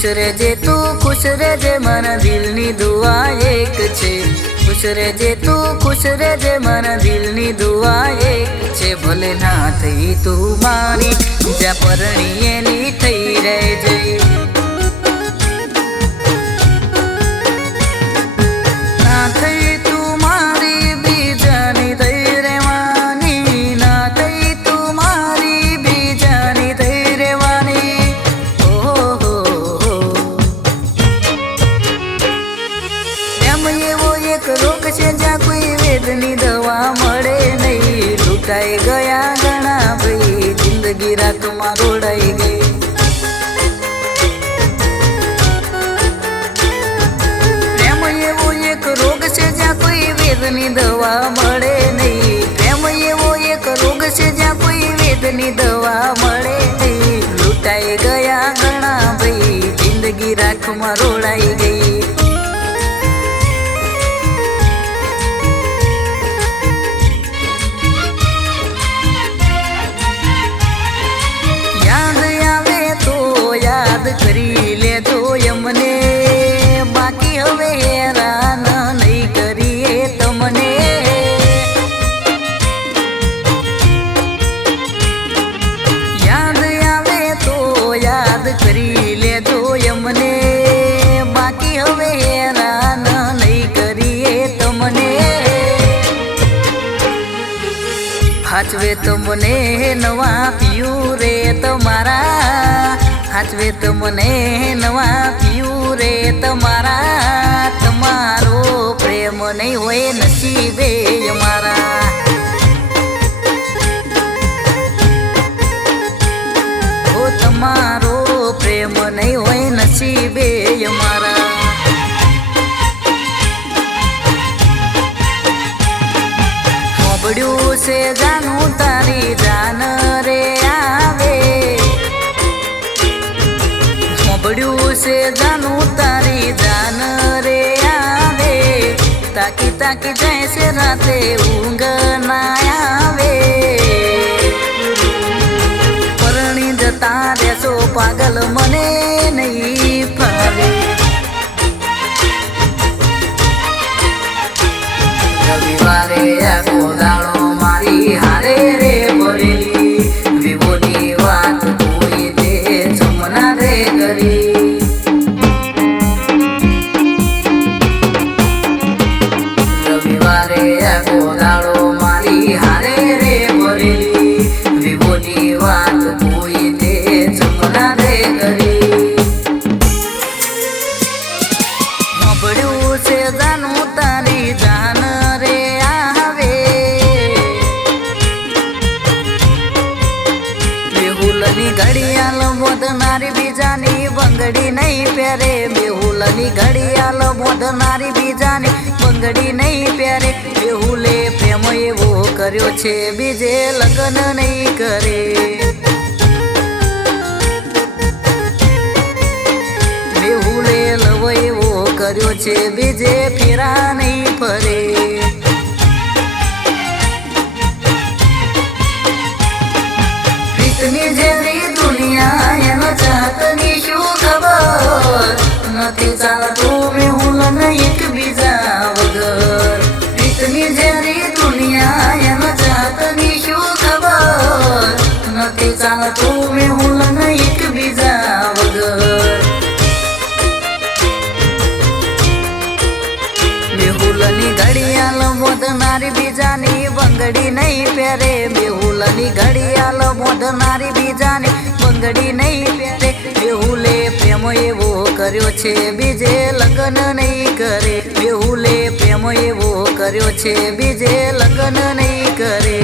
खुश रहे तू खुश रहे मन दिलनी दुआ एक छे। खुश रहे तू खुश रहे मन दिलनी दुआ एक छे। भले ना थई तू मारी ज्या परणी एनी थई रहेजे। ना थई तू मारी बीजानी थई रहेवानी। ना थई तू मारी बीजानी थई रहेवानी। एक रोग छे ज्यां कोई वेदनी दवा मळे नहीं। लूटाई गया घणा भाई जिंदगी रात में रोड़ाई गई। प्रेम एवो एक रोग छे ज्यां कोई वेदनी दवा मळे नहीं। प्रेम एवो एक रोग छे ज्यां कोई वेदनी दवा मळे नहीं। लूटाई गया घणा भाई जिंदगी रात में रोड़ाई गई। करी ले तो यमने बाकी हवे हैरान नहीं करिए तमने। याद आवे तो याद करी ले तो यमने बाकी हवे हैरान नहीं करिए तमने। हाचवे तमने नवा पियू रे तमारा। हाचवे तो मने नवा पियू रे तमारा। तमारो प्रेम नहीं होए नसीबे हमारा। ओ तमारो प्रेम नहीं होए नसीबे हमारा। मोबड़ू से जानू तारी जान रे आवे। मोबड़ू से जानू तारी जान रे आवे। ताकी ताकी जैसे राते ऊँग ना आवे। परणी जता रेसो पागल मने नहीं फावे। रविवारे आखो दाड़ो मारी हारे रे भरेली। विवोनी वात कोई दे जमुना रे करी। रविवारे आखो दाड़ो मारी हारे रे भरेली। विवोनी वात कोई दे जमुना रे करी। मोबड़ू से जानू तारी जान रे आवे। बेहुलनी घड़ियाल मोदनारी बीजानी बंगड़ी नहीं प्यारे। बेहुलनी घड़ियाल मोदनारी बीजानी बंगड़ी नहीं प्यारे। बेहुले प्रेम एवो कर्यो छे बीजे लग्न नहीं करे। बेहुले लव एवो कर्यो छे बीजे फेरा नहीं फरे। प्रीतनी जेरी दुनिया एनो जातनी शू खबर। नथी चालतुं बेहुलन एक बीजा वगर। प्रीतनी जेरी दुनिया एनो जातनी शू खबर। नथी चालतुं बेहुलन एक बीजा वगर। बेहुलनी घड़ियाल मोदनारी बीजानी बंगड़ी नहीं प्यारे। बेहुलनी घड़ियाल मोदनारी बीजानी बंगड़ी नहीं प्यारे। बेहुले प्रेम एवो कर्यो छे बीजे लग्न नहीं करे। बेहुले प्रेम एवो कर्यो छे बीजे लग्न नहीं करे।